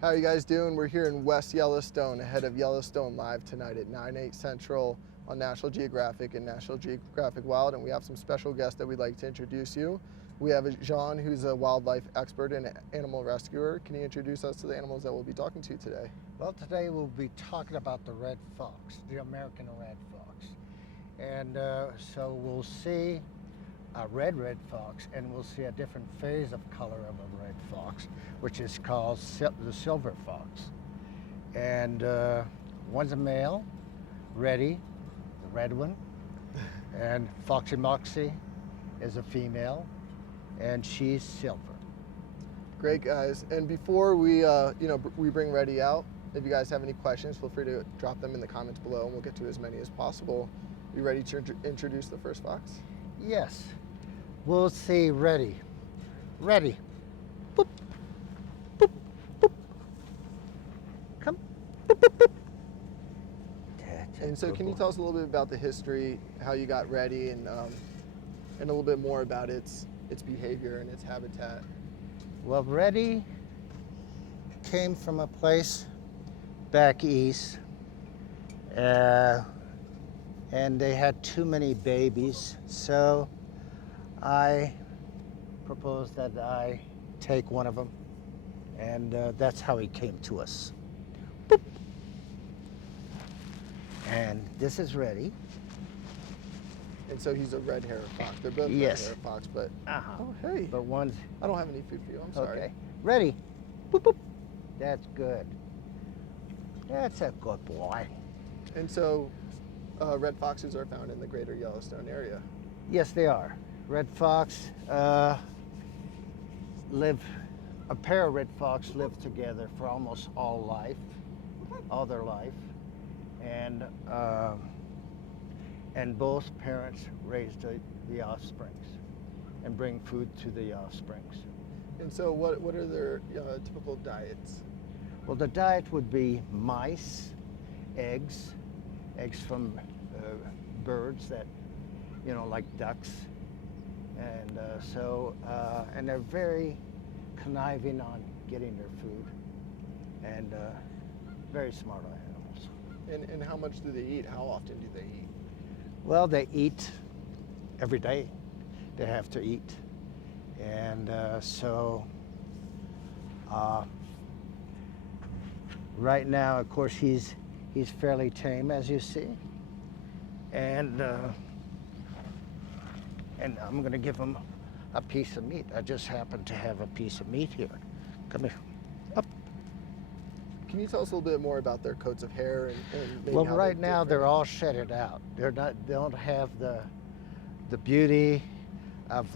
How are you guys doing? We're here in West Yellowstone ahead of Yellowstone Live tonight at 9/8 Central on National Geographic and National Geographic Wild, and we have some special guests that we'd like to introduce you. We have Jean, who's a wildlife expert and animal rescuer. Can you introduce us to the animals that we'll be talking to today? Well, today we'll be talking about the red fox, the American red fox. And so we'll see a red fox, and we'll see a different phase of color of a red fox, which is called the silver fox. And one's a male, Reddy, the red one, and Foxy Moxie is a female, and she's silver. Great, guys. And before we, we bring Reddy out, if you guys have any questions, feel free to drop them in the comments below, and we'll get to as many as possible. You ready to introduce the first fox? Yes. We'll see Reddy. Reddy. Boop. Boop. Boop. Come. Boop, boop, boop. And so can you tell us a little bit about the history, how you got Reddy, and a little bit more about its behavior and its habitat? Well, Reddy came from a place back east, and they had too many babies, so I proposed that I take one of them, and that's how he came to us. Boop. And this is Reddy. And so he's a red hair fox. They're both Yes. red hair fox, but Oh, hey, but one's I don't have any food for you. I'm sorry. okay. Reddy. Boop, boop. That's good. That's a good boy. And so red foxes are found in the greater Yellowstone area. Yes, they are. Red fox a pair of red fox live together for almost all their life, and both parents raise the offsprings and bring food to the offsprings. And so what are their typical diets? Well, the diet would be mice, eggs from birds that, like ducks. And and they're very conniving on getting their food, and very smart animals. And how much do they eat? How often do they eat? Well, they eat every day. They have to eat. And right now, of course, he's fairly tame, as you see. And I'm going to give him a piece of meat. I just happen to have a piece of meat here. Come here. Up. Can you tell us a little bit more about their coats of hair and maybe Well, how right now differ? they're all shedded out. They don't have the beauty of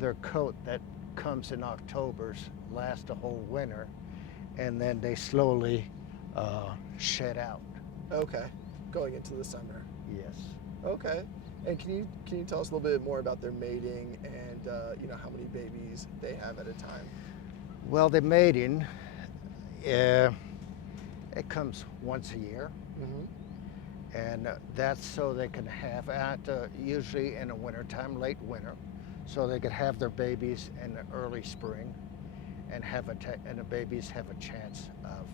their coat that comes in October's, lasts a whole winter, and then they slowly shed out. Okay, going into the summer. Yes. Okay. And can you tell us a little bit more about their mating and how many babies they have at a time? Well, the mating, it comes once a year, and that's so they can have usually in the wintertime, late winter, so they could have their babies in the early spring, and the babies have a chance of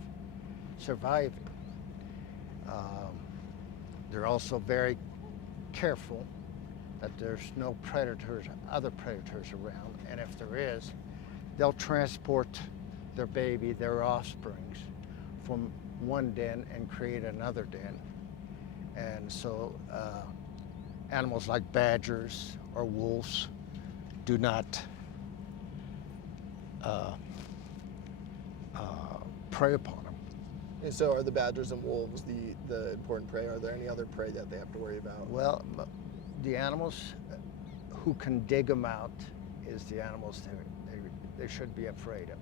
surviving. They're also very careful that there's no other predators around, and if there is, they'll transport their offsprings from one den and create another den. And so animals like badgers or wolves do not prey upon them. And so are the badgers and wolves the important prey? Are there any other prey that they have to worry about? Well, the animals who can dig them out is the animals they should be afraid of.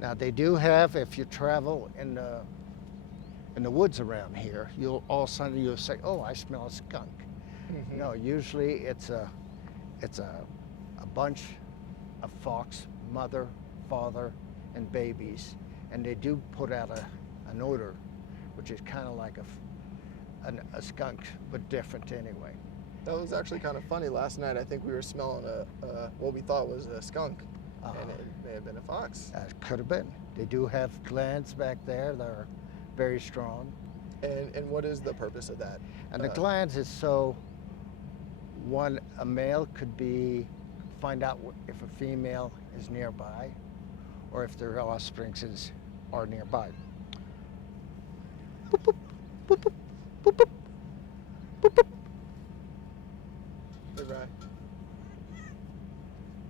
Now they do have, if you travel in the woods around here, all of a sudden you'll say, "Oh, I smell a skunk." No, usually it's a bunch of fox, mother, father, and babies, and they do put out an odor, which is kind of like a skunk, but different anyway. That was actually kind of funny. Last night, I think we were smelling what we thought was a skunk. And it may have been a fox. Could have been. They do have glands back there that are very strong. And what is the purpose of that? And the glands is so a male could find out if a female is nearby or if their offspring are nearby. Boop, boop, boop, boop, boop, boop, boop, boop. Right.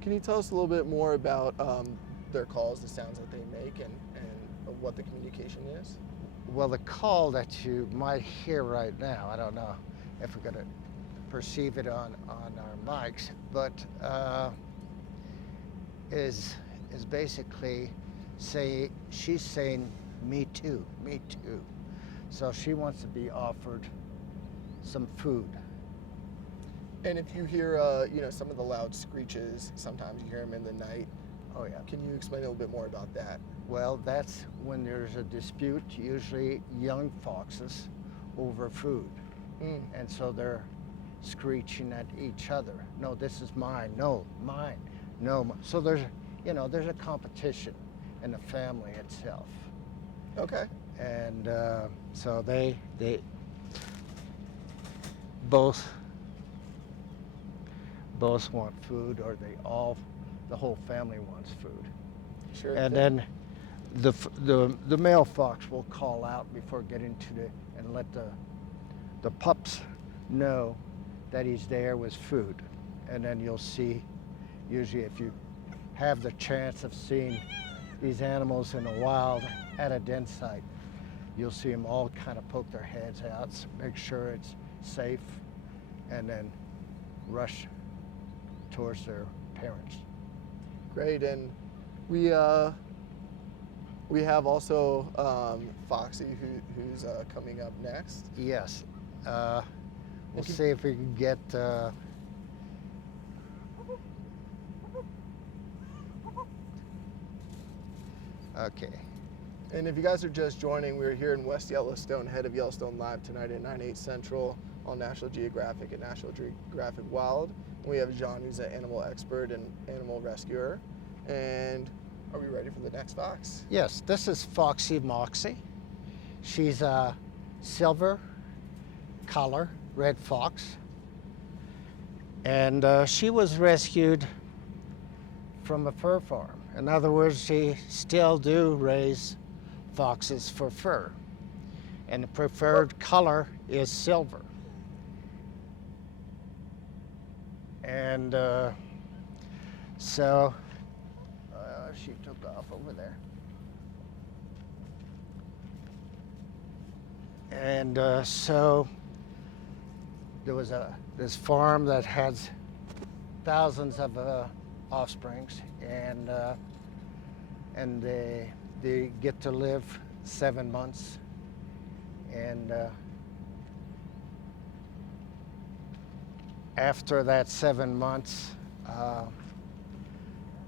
Can you tell us a little bit more about their calls, the sounds that they make, and what the communication is? Well, the call that you might hear right now, I don't know if we're going to perceive it on our mics, but is basically she's saying, me too, me too. So she wants to be offered some food. And if you hear, some of the loud screeches, sometimes you hear them in the night. Oh yeah. Can you explain a little bit more about that? Well, that's when there's a dispute, usually young foxes, over food. And so they're screeching at each other. No, this is mine. No, mine. No. So there's a competition in the family itself. Okay. And so they both want food, or the whole family wants food. Sure. And then the male fox will call out before getting and let the pups know that he's there with food. And then you'll see, usually if you have the chance of seeing these animals in the wild at a den site, you'll see them all kind of poke their heads out, make sure it's safe, and then rush towards their parents. Great. And we have also Foxy, who's coming up next. Yes. We'll see if we can get. Okay. And if you guys are just joining, we're here in West Yellowstone, head of Yellowstone Live tonight at 9/8 Central on National Geographic and National Geographic Wild. We have John, who's an animal expert and animal rescuer. And are we ready for the next fox? Yes, this is Foxy Moxie. She's a silver color red fox. And she was rescued from a fur farm. In other words, they still do raise foxes for fur. And the preferred color is silver. And so she took off over there. And so there was this farm that has thousands of offsprings, and they get to live 7 months, and after that 7 months,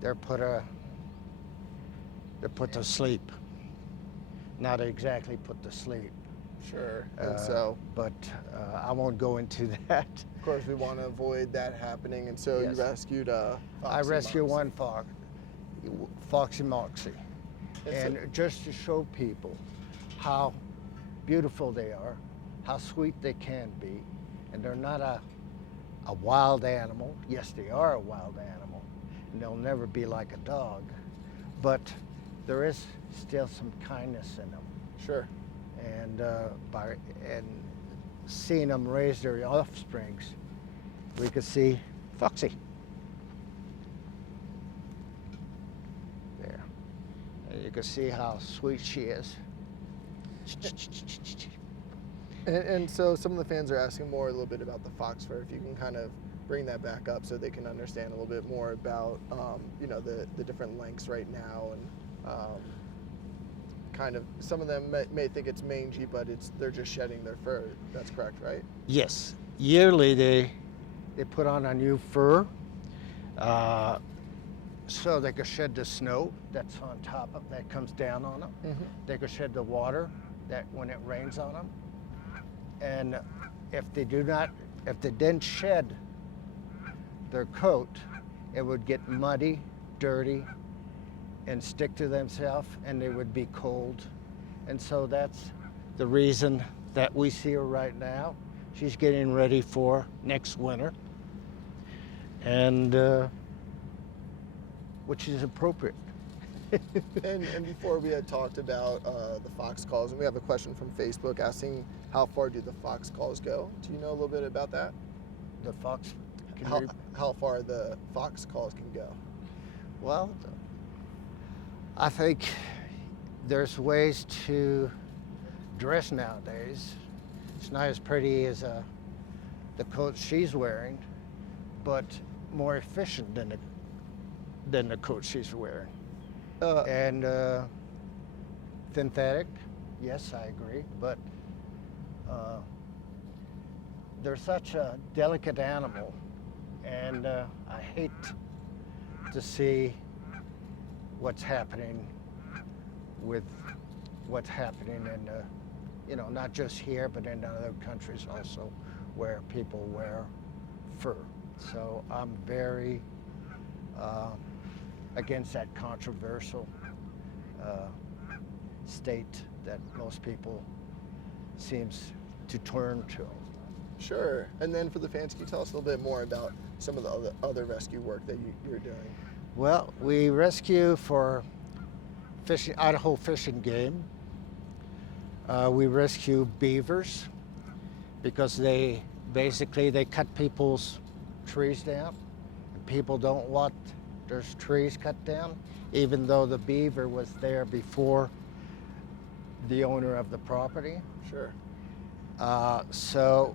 they're put to sleep. Not exactly put to sleep. Sure. And but I won't go into that. Of course, we want to avoid that happening, and so Yes. you rescued I rescued Moxie. one fox, Foxy Moxie, and just to show people how beautiful they are, how sweet they can be, and they're not a wild animal. Yes, they are a wild animal, and they'll never be like a dog, but there is still some kindness in them. Sure. And seeing them raise their offsprings, we could see Foxy. There. And you can see how sweet she is. And so some of the fans are asking a little bit about the fox fur. If you can kind of bring that back up so they can understand a little bit more about, the different lengths right now, and kind of, some of them may think it's mangy, but they're just shedding their fur. That's correct, right? Yes. Yearly they put on a new fur so they can shed the snow that's on top of that comes down on them. Mm-hmm. They can shed the water that when it rains on them. And if they didn't shed their coat, it would get muddy dirty and stick to themselves, and they would be cold. And so that's the reason that we see her right now. She's getting ready for next winter, and which is appropriate. And before we had talked about the fox calls, and we have a question from Facebook asking how far do the fox calls go? Do you know a little bit about that? The fox. How far the fox calls can go? Well, I think there's ways to dress nowadays. It's not as pretty as the coat she's wearing, but more efficient than the coat she's wearing. And synthetic, yes, I agree, but they're such a delicate animal, and I hate to see what's happening with what's happening in, not just here, but in other countries also, where people wear fur. So I'm very against that controversial state that most people seems to turn to. Sure. And then for the fans, can you tell us a little bit more about some of the other rescue work that you're doing? Well, we rescue for fishing, Idaho Fish and Game. We rescue beavers because they cut people's trees down. People don't want their trees cut down, even though the beaver was there before the owner of the property. Sure. So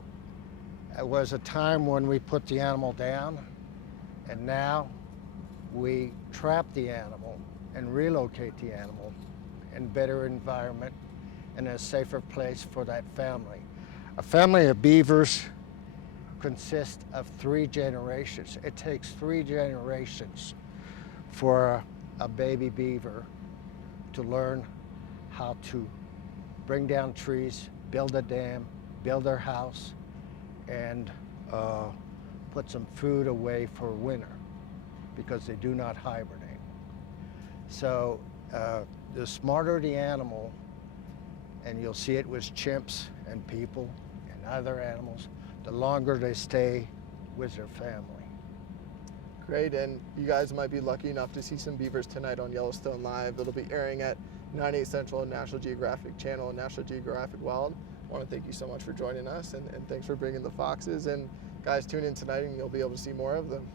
it was a time when we put the animal down, and now we trap the animal and relocate the animal in better environment and a safer place for that family. A family of beavers consists of 3 generations. It takes 3 generations for a baby beaver to learn how to bring down trees, build a dam, build their house, and put some food away for winter, because they do not hibernate. So the smarter the animal, and you'll see it with chimps and people and other animals, the longer they stay with their family. Great, and you guys might be lucky enough to see some beavers tonight on Yellowstone Live. It'll be airing at 9/8 Central on National Geographic Channel and National Geographic Wild. I want to thank you so much for joining us, and thanks for bringing the foxes. And guys, tune in tonight and you'll be able to see more of them.